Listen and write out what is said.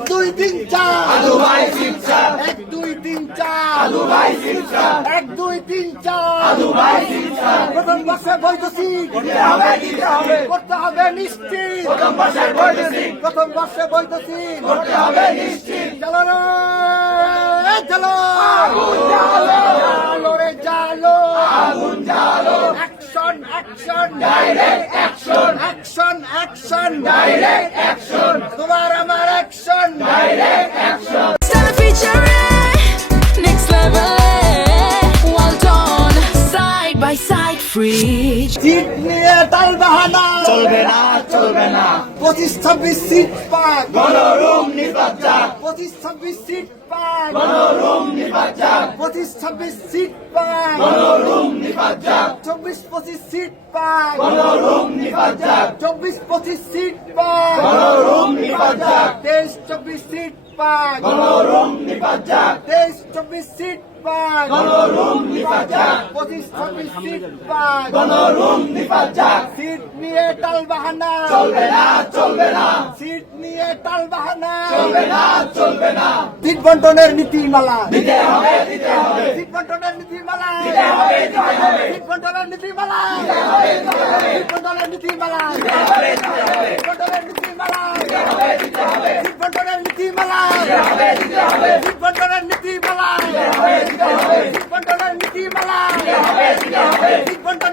দুই তিন চার আলু ভাই শিবচার, এক দুই তিন চার আলু ভাই শিবচার, এক দুই তিন চার আলু ভাই শিবচার। প্রথম বর্ষে বৈধ সিট দিতে হবে, দিতে হবে, করতে হবে নিশ্চিত প্রথম বর্ষের বৈধ সিট প্রথম বর্ষে বৈধ সিট করতে হবে নিশ্চিত। চলো রে চলো আগুন জ্বালো, জালো রে জালো আগুন জ্বালো, action action direct action, action action direct action, তোমার আমার action direct action. Stella featuring next level. Well done, side by side, free. Seat নিয়ে তাল বাহানা চলবে না, চলবে না, 25-26 সিট পাক গণরুম নির্বাচন, 25-26 সিট পাক গণরুম নির্বাচন, 25-26 সিট পাক গণরুম নির্বাচন, 24-25 সিট পাক গণরুম নির্বাচন, 24-25 সিট পাক গণরুম নির্বাচন, 23-24 সিট পাক গণরুম নির্বাচন, 23-24 সিট পাক গণরুম নির্বাচন, 25-26 সিট পাক গণরুম নির্বাচন। সিট নিয়ে টাল বাহানা চলবে না, চলবে না, সিট নিয়ে টাল বাহানা চলবে না, চলবে না, সিট বন্টনের নীতিমালা দিতে হবে, দিতে হবে, সিট বন্টনের নীতিমালা দিতে হবে, দিতে হবে, সিট বন্টনের নীতিমালা দিতে হবে, দিতে হবে, সিট বন্টনের নীতিমালা দিতে হবে, দিতে হবে, সিট বন্টনের নীতিমালা দিতে হবে, দিতে হবে, সিট বন্টনের নীতিমালা দিতে হবে, দিতে হবে, সিট বন্টনের নীতিমালা দিতে হবে, দিতে হবে, সিট বন্টনের নীতিমালা দিতে হবে, দিতে হবে, সিট বন্টনের